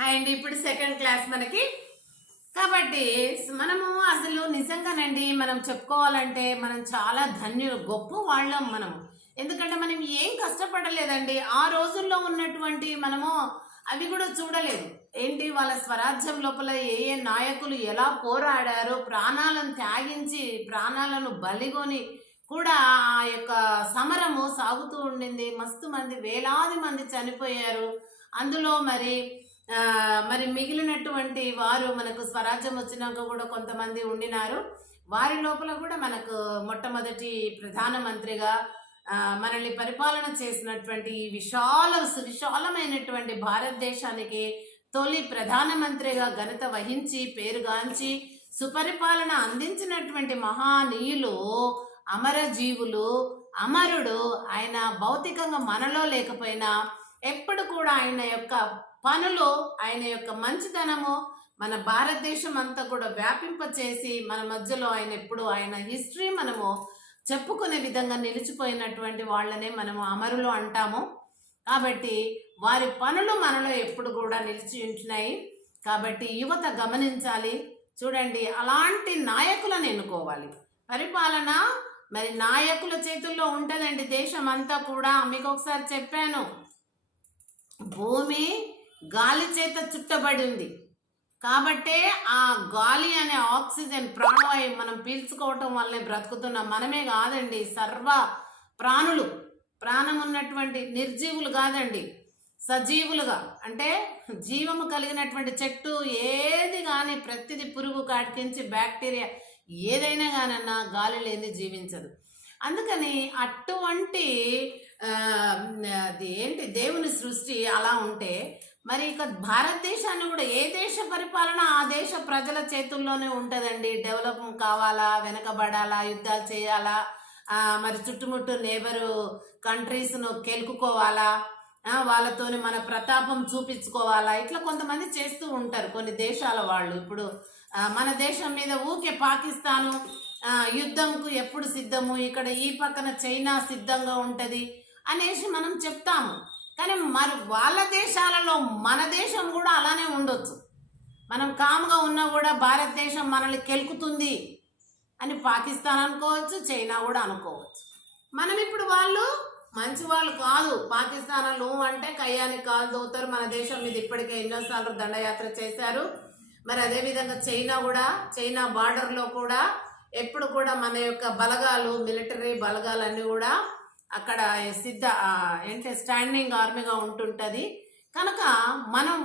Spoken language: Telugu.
హాయ్ అండి. ఇప్పుడు సెకండ్ క్లాస్ మనకి. కాబట్టి మనము అసలు నిజంగానండి మనం చెప్పుకోవాలంటే మనం చాలా ధన్యులు, గొప్ప వాళ్ళం మనము. ఎందుకంటే మనం ఏం కష్టపడలేదండి. ఆ రోజుల్లో ఉన్నటువంటి మనము అవి కూడా చూడలేదు. ఏంటి వాళ్ళ స్వరాజ్యం లోపల ఏ ఏ నాయకులు ఎలా పోరాడారో, ప్రాణాలను త్యాగించి ప్రాణాలను బలిగొని కూడా ఆ యొక్క సమరము సాగుతూ ఉండింది. మస్తు మంది, వేలాది మంది చనిపోయారు. అందులో మరి మిగిలినటువంటి వారు మనకు స్వరాజ్యం వచ్చినాక కూడా కొంతమంది ఉండినారు. వారి లోపల కూడా మనకు మొట్టమొదటి ప్రధానమంత్రిగా మనల్ని పరిపాలన చేసినటువంటి సువిశాలమైనటువంటి భారతదేశానికి తొలి ప్రధానమంత్రిగా ఘనత వహించి పేరుగాంచి సుపరిపాలన అందించినటువంటి మహానీయులు, అమరజీవులు, అమరుడు. ఆయన భౌతికంగా మనలో లేకపోయినా ఎప్పుడు కూడా ఆయన యొక్క పనులు, ఆయన యొక్క మంచితనము మన భారతదేశం అంతా కూడా వ్యాపింపచేసి మన మధ్యలో ఆయన హిస్టరీ మనము చెప్పుకునే విధంగా నిలిచిపోయినటువంటి వాళ్ళనే మనము అమరులు అంటాము. కాబట్టి వారి పనులు మనలో ఎప్పుడు కూడా నిలిచి ఉంటున్నాయి. కాబట్టి యువత గమనించాలి. చూడండి, అలాంటి నాయకులను ఎన్నుకోవాలి. పరిపాలన మరి నాయకుల చేతుల్లో ఉంటుందండి. దేశం అంతా కూడా మీకు ఒకసారి చెప్పాను, భూమి గాలి చేత చుట్టబడి ఉంది. కాబట్టే ఆ గాలి అనే ఆక్సిజన్ ప్రాణవాయువు మనం పీల్చుకోవటం వల్లనే బ్రతుకుతున్నాం. మనమే కాదండి, సర్వ ప్రాణులు, ప్రాణం ఉన్నటువంటి నిర్జీవులు కాదండి, సజీవులుగా అంటే జీవము కలిగినటువంటి చెట్టు ఏది కానీ ప్రతిది, పురుగు కాటికించి బ్యాక్టీరియా ఏదైనా కానన్నా గాలి లేని జీవించదు. అందుకని అటువంటి దేవుని సృష్టి అలా ఉంటే మరి ఇక భారతదేశాన్ని కూడా ఏ దేశ పరిపాలన ఆ దేశ ప్రజల చేతుల్లోనే ఉంటుందండి. డెవలప్ కావాలా, వెనకబడాలా, యుద్ధాలు చేయాలా, మరి చుట్టుముట్టు నేబరు కంట్రీస్ను కెలుకుకోవాలా, వాళ్ళతోని మన ప్రతాపం చూపించుకోవాలా, ఇట్లా కొంతమంది చేస్తూ ఉంటారు కొన్ని దేశాల వాళ్ళు. ఇప్పుడు మన దేశం మీద ఊకే పాకిస్తాను యుద్ధంకు ఎప్పుడు సిద్ధము, ఇక్కడ ఈ పక్కన చైనా సిద్ధంగా ఉంటుంది అనేసి మనం చెప్తాము. కానీ మరి వాళ్ళ దేశాలలో మన దేశం కూడా అలానే ఉండొచ్చు. మనం కామ్గా ఉన్నా కూడా భారతదేశం మనల్ని కెలుకుతుంది అని పాకిస్తాన్ అనుకోవచ్చు, చైనా కూడా అనుకోవచ్చు. మనం ఇప్పుడు వాళ్ళు మంచి వాళ్ళు కాదు, పాకిస్తాన్లు అంటే కయ్యానికి కాలు దోతారు. మన దేశం మీద ఇప్పటికే ఎన్నోసార్లు దండయాత్ర చేశారు. మరి అదేవిధంగా చైనా కూడా, చైనా బార్డర్లో కూడా ఎప్పుడు కూడా మన యొక్క బలగాలు, మిలిటరీ బలగాలన్నీ కూడా అక్కడ స్టాండింగ్ ఆర్మీగా ఉంటుంటుంది. కనుక మనం